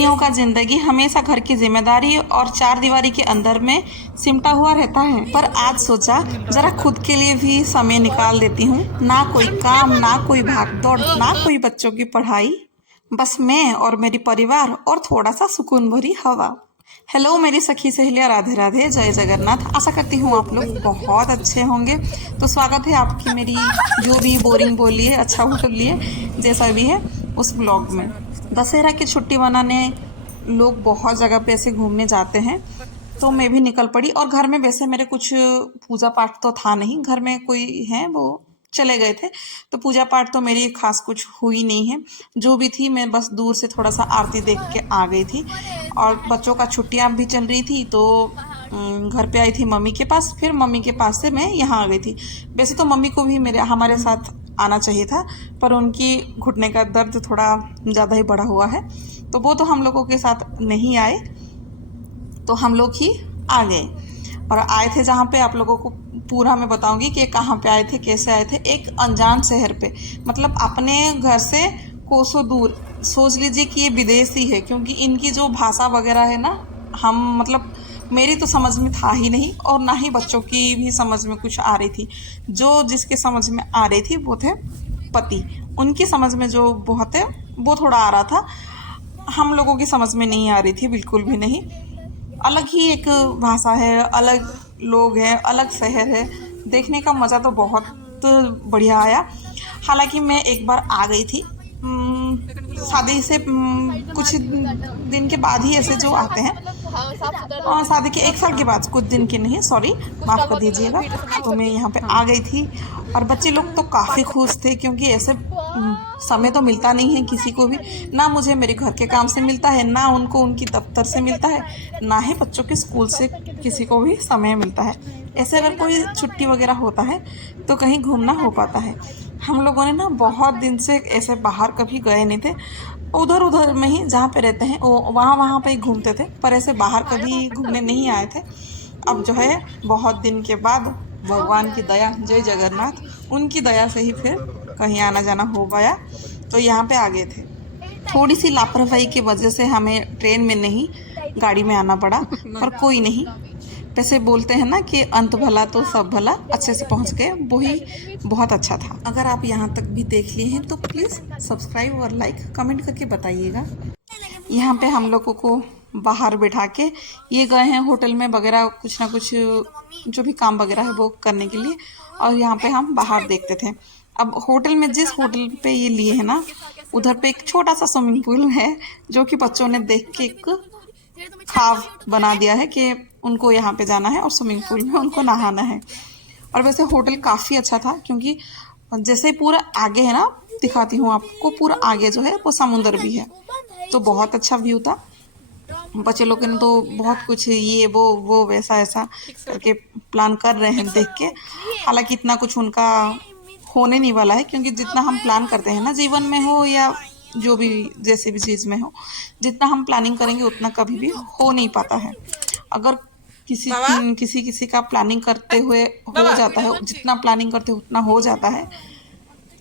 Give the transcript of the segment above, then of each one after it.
गृहिणियों का जिंदगी हमेशा घर की जिम्मेदारी और चार दीवारी के अंदर में सिमटा हुआ रहता है, पर आज सोचा जरा खुद के लिए भी समय निकाल देती हूँ। ना कोई काम, ना कोई भाग दौड़, ना कोई बच्चों की पढ़ाई, बस मैं और मेरी परिवार और थोड़ा सा सुकून भरी हवा। हेलो मेरी सखी सहेलियां, राधे राधे, जय जगन्नाथ। आशा करती हूँ आप लोग बहुत अच्छे होंगे। तो स्वागत है आपकी मेरी, जो भी बोरिंग बोलिए, अच्छा बोलिए, जैसा भी है, उस ब्लॉग में। दशहरा की छुट्टी मनाने लोग बहुत जगह पे ऐसे घूमने जाते हैं, तो मैं भी निकल पड़ी। और घर में वैसे मेरे कुछ पूजा पाठ तो था नहीं, घर में कोई है वो चले गए थे, तो पूजा पाठ तो मेरी खास कुछ हुई नहीं है। जो भी थी मैं बस दूर से थोड़ा सा आरती देख के आ गई थी। और बच्चों का छुट्टियां भी चल रही थी, तो घर पे आई थी मम्मी के पास, फिर मम्मी के पास से मैं यहाँ आ गई थी। वैसे तो मम्मी को भी हमारे साथ आना चाहिए था, पर उनकी घुटने का दर्द थोड़ा ज़्यादा ही बढ़ा हुआ है, तो वो तो हम लोगों के साथ नहीं आए, तो हम लोग ही आ गए। और आए थे जहाँ पे, आप लोगों को पूरा मैं बताऊंगी कि कहाँ पे आए थे, कैसे आए थे। एक अनजान शहर पे, मतलब अपने घर से कोसों दूर। सोच लीजिए कि ये विदेशी है, क्योंकि इनकी जो भाषा वगैरह है ना, हम मतलब मेरी तो समझ में था ही नहीं, और ना ही बच्चों की भी समझ में कुछ आ रही थी। जो जिसके समझ में आ रही थी वो थे पति, उनकी समझ में जो बहुत है वो थोड़ा आ रहा था, हम लोगों की समझ में नहीं आ रही थी, बिल्कुल भी नहीं। अलग ही एक भाषा है, अलग लोग हैं, अलग शहर है। देखने का मज़ा तो बहुत बढ़िया आया। हालांकि मैं एक बार आ गई थी शादी से कुछ दिन के बाद ही, ऐसे जो आते हैं शादी के एक साल के बाद, कुछ दिन के नहीं, सॉरी माफ़ कर दीजिएगा। तो मैं यहाँ पे आ गई थी, और बच्चे लोग तो काफ़ी खुश थे, क्योंकि ऐसे समय तो मिलता नहीं है किसी को भी। ना मुझे मेरे घर के काम से मिलता है, ना उनको उनकी दफ्तर से मिलता है, ना ही बच्चों के स्कूल से किसी को भी समय मिलता है। ऐसे अगर कोई छुट्टी वगैरह होता है तो कहीं घूमना हो पाता है। हम लोगों ने ना बहुत दिन से ऐसे बाहर कभी गए नहीं थे, उधर उधर में ही जहाँ पे रहते हैं वो वहाँ वहाँ पे ही घूमते थे, पर ऐसे बाहर कभी घूमने नहीं आए थे। अब जो है बहुत दिन के बाद भगवान की दया, जय जगन्नाथ, उनकी दया से ही फिर कहीं आना जाना हो पाया, तो यहाँ पे आ गए थे। थोड़ी सी लापरवाही की वजह से हमें ट्रेन में नहीं, गाड़ी में आना पड़ा, पर कोई नहीं। वैसे बोलते हैं ना कि अंत भला तो सब भला, अच्छे से पहुंच गए, वही बहुत अच्छा था। अगर आप यहाँ तक भी देख लिए हैं तो प्लीज़ सब्सक्राइब और लाइक कमेंट करके बताइएगा। यहाँ पे हम लोगों को बाहर बैठा के ये गए हैं होटल में वगैरह, कुछ ना कुछ जो भी काम वगैरह है वो करने के लिए, और यहाँ पे हम बाहर देखते थे। अब होटल में, जिस होटल पे ये लिए है ना, उधर पे एक छोटा सा स्विमिंग पूल है, जो कि बच्चों ने देख के एक ख्वाब बना दिया है कि उनको यहाँ पे जाना है और स्विमिंग पूल में उनको नहाना है। और वैसे होटल काफ़ी अच्छा था, क्योंकि जैसे पूरा आगे है ना, दिखाती हूँ आपको, पूरा आगे जो है वो समुंदर भी है, तो बहुत अच्छा व्यू था। बच्चे लोग ने तो बहुत कुछ ये वो वैसा ऐसा करके प्लान कर रहे हैं देख के। हालांकि इतना कुछ उनका होने नहीं वाला है, क्योंकि जितना हम प्लान करते हैं ना, जीवन में हो या जो भी जैसे भी चीज़ में हो, जितना हम प्लानिंग करेंगे उतना कभी भी हो नहीं पाता है। अगर किसी किसी किसी का प्लानिंग करते हुए हो जाता है, जितना प्लानिंग करते उतना हो जाता है,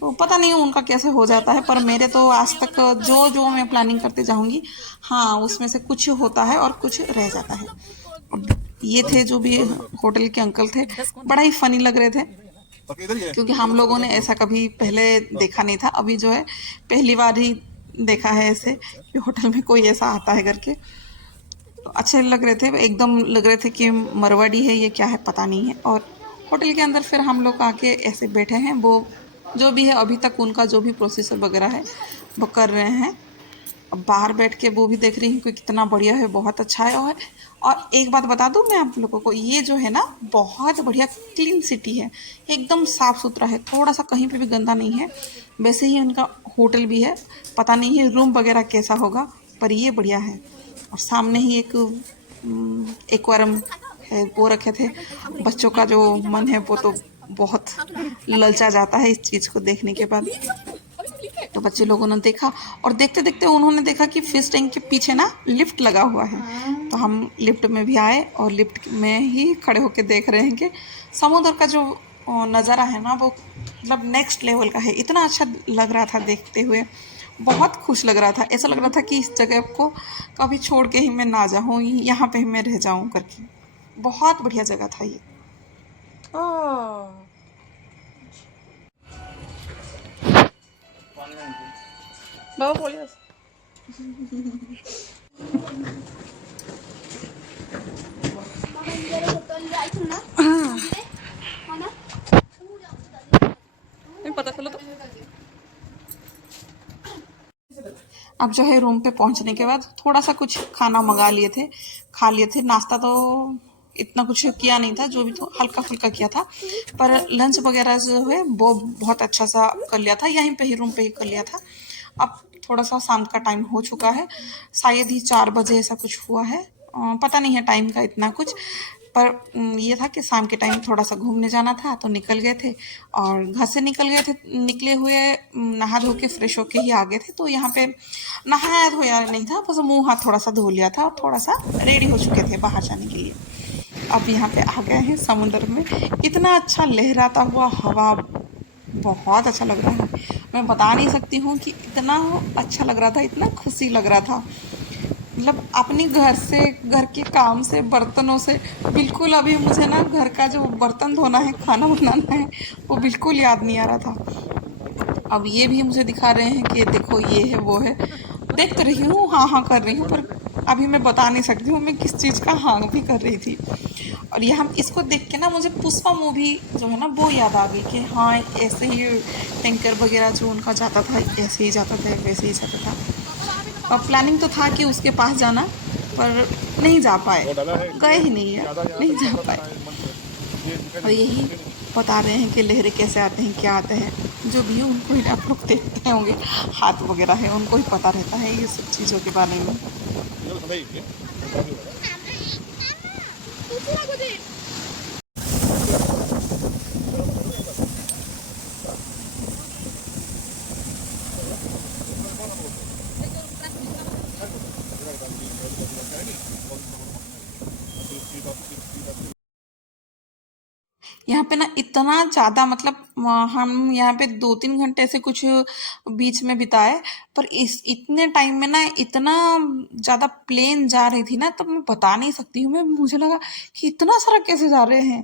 तो पता नहीं उनका कैसे हो जाता है। पर मेरे तो आज तक जो जो मैं प्लानिंग करते जाऊंगी, हाँ, उसमें से कुछ होता है और कुछ रह जाता है। और ये थे जो भी होटल के अंकल थे, बड़ा ही फनी लग रहे थे, क्योंकि हम लोगों ने ऐसा कभी पहले देखा नहीं था। अभी जो है पहली बार ही देखा है ऐसे कि होटल में कोई ऐसा आता है करके। तो अच्छे लग रहे थे, एकदम लग रहे थे कि मरवाड़ी है ये, क्या है पता नहीं है। और होटल के अंदर फिर हम लोग आके ऐसे बैठे हैं, वो जो भी है अभी तक उनका जो भी प्रोसेसर वगैरह है वो कर रहे हैं। अब बाहर बैठ के वो भी देख रही हूँ कि कितना बढ़िया है, बहुत अच्छा है। और एक बात बता दूँ मैं आप लोगों को, ये जो है ना बहुत बढ़िया क्लीन सिटी है, एकदम साफ़ सुथरा है, थोड़ा सा कहीं पे भी गंदा नहीं है। वैसे ही उनका होटल भी है, पता नहीं है रूम वगैरह कैसा होगा, पर ये बढ़िया है। और सामने ही एक एक्वेरियम है, वो रखे थे। बच्चों का जो मन है वो तो बहुत ललचा जाता है इस चीज़ को देखने के बाद। तो बच्चे लोगों ने देखा, और देखते देखते उन्होंने देखा कि फिश टैंक के पीछे ना लिफ्ट लगा हुआ है, तो हम लिफ्ट में भी आए, और लिफ्ट में ही खड़े होकर देख रहे हैं कि समुद्र का जो नज़ारा है ना, वो मतलब नेक्स्ट लेवल का है, इतना अच्छा लग रहा था देखते हुए। बहुत खुश लग रहा था, ऐसा लग रहा था कि इस जगह को कभी छोड़ के ही मैं ना जाऊँ, यहाँ पे ही मैं रह जाऊँ करके। बहुत बढ़िया जगह था ये। बाबा बोलिए। पता चलो तो अब जो है रूम पे पहुंचने के बाद थोड़ा सा कुछ खाना मंगा लिए थे, खा लिए थे। नाश्ता तो इतना कुछ किया नहीं था, जो भी तो हल्का फुल्का किया था, पर लंच वगैरह जो है वो बहुत अच्छा सा कर लिया था, यहीं पे ही रूम पे ही कर लिया था। अब थोड़ा सा शाम का टाइम हो चुका है, शायद ही 4 बजे ऐसा कुछ हुआ है, पता नहीं है टाइम का इतना कुछ। पर ये था कि शाम के टाइम थोड़ा सा घूमने जाना था तो निकल गए थे, और घर से निकल गए थे, निकले हुए नहा धो के फ्रेश होके ही आ गए थे। तो यहाँ पे नहाया धोया नहीं था, बस मुंह हाथ थोड़ा सा धो लिया था और थोड़ा सा रेडी हो चुके थे बाहर जाने के लिए। अब यहाँ पे आ गए हैं समुद्र में, इतना अच्छा लहराता हुआ हवा, बहुत अच्छा लग रहा है। मैं बता नहीं सकती हूँ कि इतना अच्छा लग रहा था, इतना खुशी लग रहा था। मतलब अपनी घर से, घर के काम से, बर्तनों से बिल्कुल अभी मुझे ना घर का जो बर्तन धोना है, खाना बनाना है, वो बिल्कुल याद नहीं आ रहा था। अब ये भी मुझे दिखा रहे हैं कि देखो ये है वो है, देख तो रही हूँ, हाँ हाँ कर रही हूँ, पर अभी मैं बता नहीं सकती हूँ मैं किस चीज़ का हाँ भी कर रही थी। और ये हम इसको देख के ना मुझे पुष्पा मूवी जो है ना वो याद आ गई कि हाँ ऐसे ही टैंकर वगैरह जो उनका जाता था, ऐसे ही जाता था, वैसे ही जाता था। और प्लानिंग तो था कि उसके पास जाना, पर नहीं जा पाए, गए ही नहीं है, नहीं जा पाए। और यही बता रहे हैं कि लहरें कैसे आते हैं, क्या आते हैं, जो भी है उनको ही आप लोग देखते होंगे, हाथ वगैरह है उनको ही पता रहता है ये सब चीज़ों के बारे में। यहाँ पे ना इतना ज़्यादा मतलब हम यहाँ पे 2-3 घंटे से कुछ बीच में बिताए, पर इस इतने टाइम में ना इतना ज़्यादा प्लेन जा रही थी ना, तब मैं बता नहीं सकती हूँ। मैं मुझे लगा कि इतना सारा कैसे जा रहे हैं,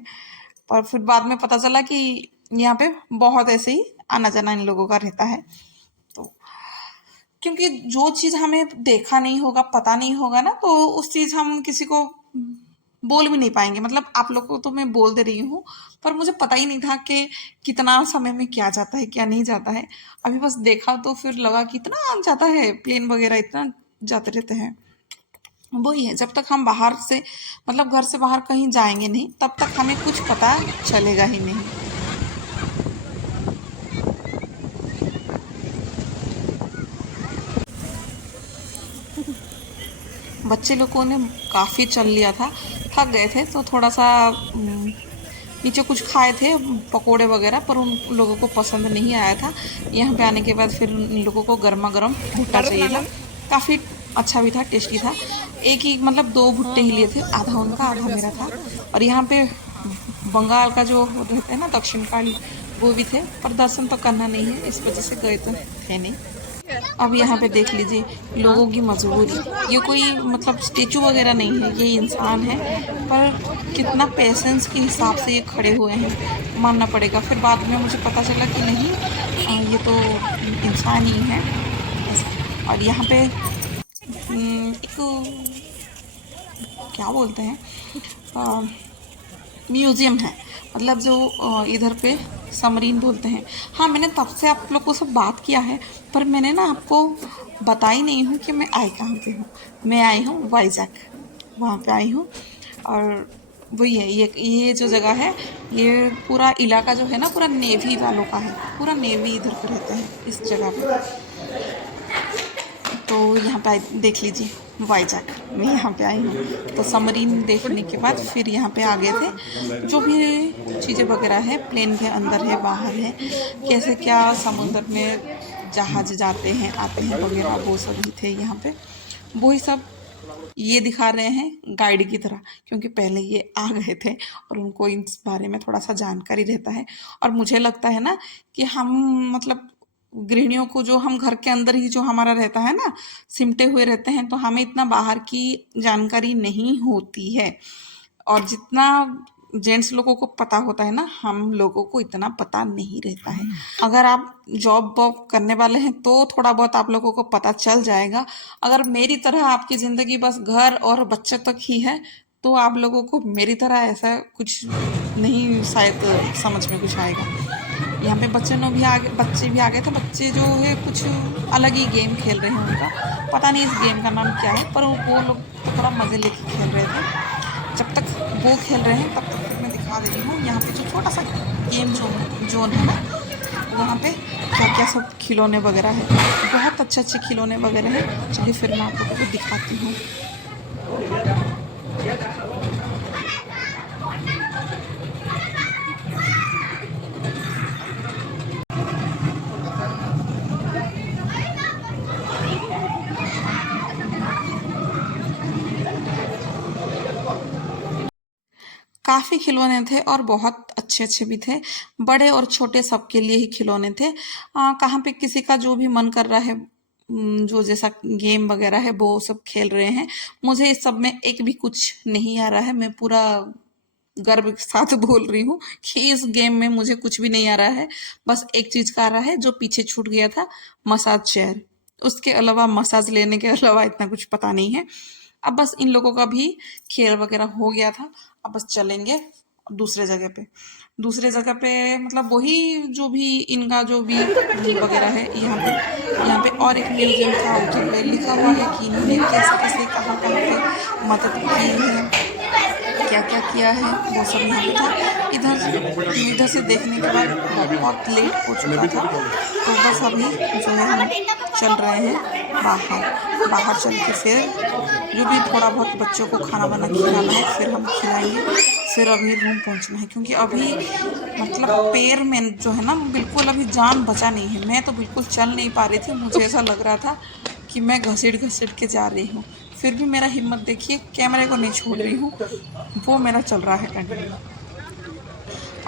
पर फिर बाद में पता चला कि यहाँ पे बहुत ऐसे ही आना जाना इन लोगों का रहता है। तो क्योंकि जो चीज़ हमें देखा नहीं होगा, पता नहीं होगा ना, तो उस चीज़ हम किसी को बोल भी नहीं पाएंगे। मतलब आप लोग को तो मैं बोल दे रही हूँ, पर मुझे पता ही नहीं था कि कितना समय में क्या जाता है, क्या नहीं जाता है। अभी बस देखा तो फिर लगा कि इतना जाता है, प्लेन वगैरह इतना जाते रहते हैं। वही है, जब तक हम बाहर से मतलब घर से बाहर कहीं जाएंगे नहीं, तब तक हमें कुछ पता चलेगा ही नहीं। बच्चे लोगों ने काफ़ी चल लिया था, थक गए थे, तो थोड़ा सा नीचे कुछ खाए थे पकोड़े वगैरह, पर उन लोगों को पसंद नहीं आया था। यहाँ पे आने के बाद फिर उन लोगों को गर्मा गर्म भुट्टा चाहिए था, काफ़ी अच्छा भी था, टेस्टी था। एक ही मतलब 2 भुट्टे ही लिए थे, आधा उनका आधा मेरा था। और यहाँ पे बंगाल का जो रहता है ना दक्षिणकाली, वो भी थे, पर दर्शन तो करना नहीं है, इस वजह से गए तो थे नहीं। अब यहाँ पे देख लीजिए लोगों की मजबूरी, ये कोई मतलब स्टेचू वगैरह नहीं है, ये इंसान है, पर कितना पेशेंस के हिसाब से ये खड़े हुए हैं, मानना पड़ेगा। फिर बाद में मुझे पता चला कि नहीं, ये तो इंसान ही है ऐसा। और यहाँ पे एक क्या बोलते हैं, म्यूज़ियम है, मतलब जो इधर पे समरीन बोलते हैं। हाँ, मैंने तब से आप लोग को सब बात किया है, पर मैंने ना आपको बताई नहीं हूँ कि मैं आई कहाँ पे हूँ। मैं आई हूँ वाइजैक, वहाँ पे आई हूँ। और वही है, ये जो जगह है, ये पूरा इलाका जो है ना, पूरा नेवी वालों का है, पूरा नेवी इधर पे रहते हैं इस जगह पे। तो यहाँ पे देख लीजिए वाइजैक, मैं यहाँ पे आई हूँ। तो समरीन देखने के बाद फिर यहाँ पे आ गए थे, जो भी चीज़ें वगैरह है प्लेन के अंदर है, बाहर है, कैसे क्या समुद्र में जहाज जाते हैं आते हैं वगैरह, वो सब भी थे यहाँ पे। वही सब ये दिखा रहे हैं गाइड की तरह, क्योंकि पहले ये आ गए थे और उनको इस बारे में थोड़ा सा जानकारी रहता है। और मुझे लगता है ना कि हम मतलब गृहिणियों को, जो हम घर के अंदर ही जो हमारा रहता है ना, सिमटे हुए रहते हैं, तो हमें इतना बाहर की जानकारी नहीं होती है। और जितना जेंट्स लोगों को पता होता है ना, हम लोगों को इतना पता नहीं रहता है। अगर आप जॉब वॉब करने वाले हैं तो थोड़ा बहुत आप लोगों को पता चल जाएगा। अगर मेरी तरह आपकी ज़िंदगी बस घर और बच्चे तक ही है, तो आप लोगों को मेरी तरह ऐसा कुछ नहीं शायद समझ में कुछ आएगा। यहाँ पे बच्चे भी आ गए थे। बच्चे जो है कुछ अलग ही गेम खेल रहे हैं, उनका पता नहीं इस गेम का नाम क्या है, पर वो लोग थोड़ा मज़े लेके खेल रहे थे। जब तक वो खेल रहे हैं तब तक मैं दिखा दे रही हूँ यहाँ पे जो छोटा सा गेम जोन है ना, वहाँ पे क्या क्या सब खिलौने वगैरह है। बहुत अच्छे अच्छे खिलौने वगैरह हैं। चलिए फिर मैं आप लोगों को दिखाती हूँ। काफ़ी खिलौने थे और बहुत अच्छे अच्छे भी थे। बड़े और छोटे सबके लिए ही खिलौने थे। कहाँ पे किसी का जो भी मन कर रहा है, जो जैसा गेम वगैरह है वो सब खेल रहे हैं। मुझे इस सब में एक भी कुछ नहीं आ रहा है। मैं पूरा गर्व के साथ बोल रही हूँ कि इस गेम में मुझे कुछ भी नहीं आ रहा है। बस एक चीज़ का आ रहा है जो पीछे छूट गया था, मसाज चेयर। उसके अलावा, मसाज लेने के अलावा इतना कुछ पता नहीं है। अब बस इन लोगों का भी खेल वगैरह हो गया था। अब बस चलेंगे दूसरे जगह पे मतलब वही जो भी इनका जो भी वगैरह है। यहाँ पे और एक म्यूजियम था, उधर पे लिखा हुआ है कि इन्होंने कैसे कैसे कहाँ कहाँ पे मदद की है, क्या क्या किया है, वो सब यहाँ पे था। इधर से देखने के बाद बहुत लेट हो चुका था, तो बस अभी जो है हम चल रहे हैं बाहर चल के फिर जो भी थोड़ा बहुत बच्चों को खाना वाना खिलाना है फिर हम खिलाएंगे। फिर अभी रूम पहुंचना है, क्योंकि अभी मतलब पैर में जो है ना बिल्कुल अभी जान बचा नहीं है। मैं तो बिल्कुल चल नहीं पा रही थी। मुझे ऐसा लग रहा था कि मैं घसीट घसीट के जा रही हूँ। फिर भी मेरा हिम्मत देखिए, कैमरे को नहीं छोड़ रही हूँ, वो मेरा चल रहा है कंटिन्यू।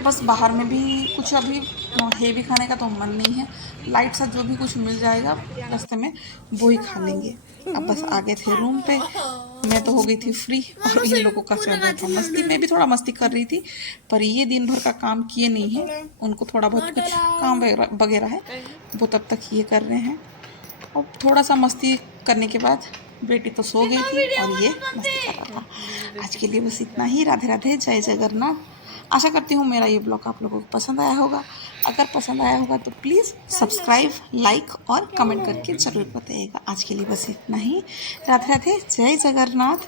बस बाहर में भी कुछ अभी हेवी खाने का तो मन नहीं है। लाइट सा जो भी कुछ मिल जाएगा रास्ते में वो ही खा लेंगे। अब बस आ गए थे रूम पे। मैं तो हो गई थी फ्री और इन लोगों का चल रहा था मस्ती। मैं भी थोड़ा मस्ती कर रही थी, पर ये दिन भर का काम किए नहीं है। उनको थोड़ा बहुत कुछ काम वगैरह है, वो तब तक ये कर रहे हैं। और थोड़ा सा मस्ती करने के बाद बेटी तो सो गई थी और ये मस्ती कर रहा था। आज के लिए बस इतना ही। राधे राधे, जय जगन्नाथ। आशा करती हूँ मेरा ये ब्लॉग आप लोगों को पसंद आया होगा। अगर पसंद आया होगा तो प्लीज़ सब्सक्राइब, लाइक और कमेंट करके ज़रूर बताइएगा। आज के लिए बस इतना ही। राधे राधे, जय जगन्नाथ।